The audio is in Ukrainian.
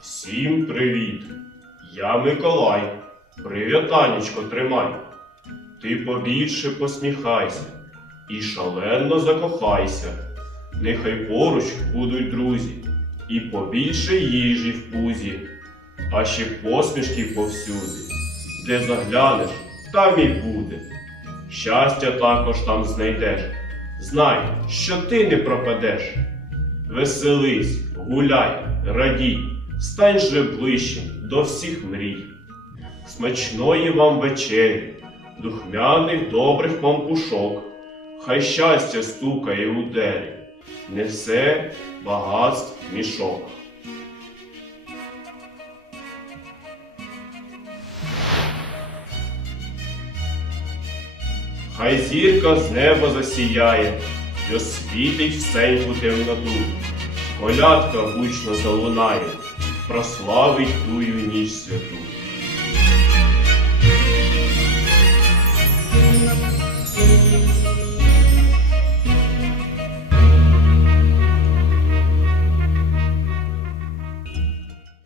Всім привіт! Я Миколай. Привітанечко тримай. Ти побільше посміхайся і шалено закохайся. Нехай поруч будуть друзі, і побільше їжі в пузі, а ще посмішки повсюди. Де заглянеш, там і буде. Щастя також там знайдеш. Знай, що ти не пропадеш. Веселись, гуляй, радій, стань же ближчим до всіх мрій. Смачної вам вечері, духмяних добрих пампушок, хай щастя стукає у двері, несе багатств мішок. Хай зірка з неба засіяє й освітить всеньку темноту. Колядка гучно залунає, прославить тую ніч святу.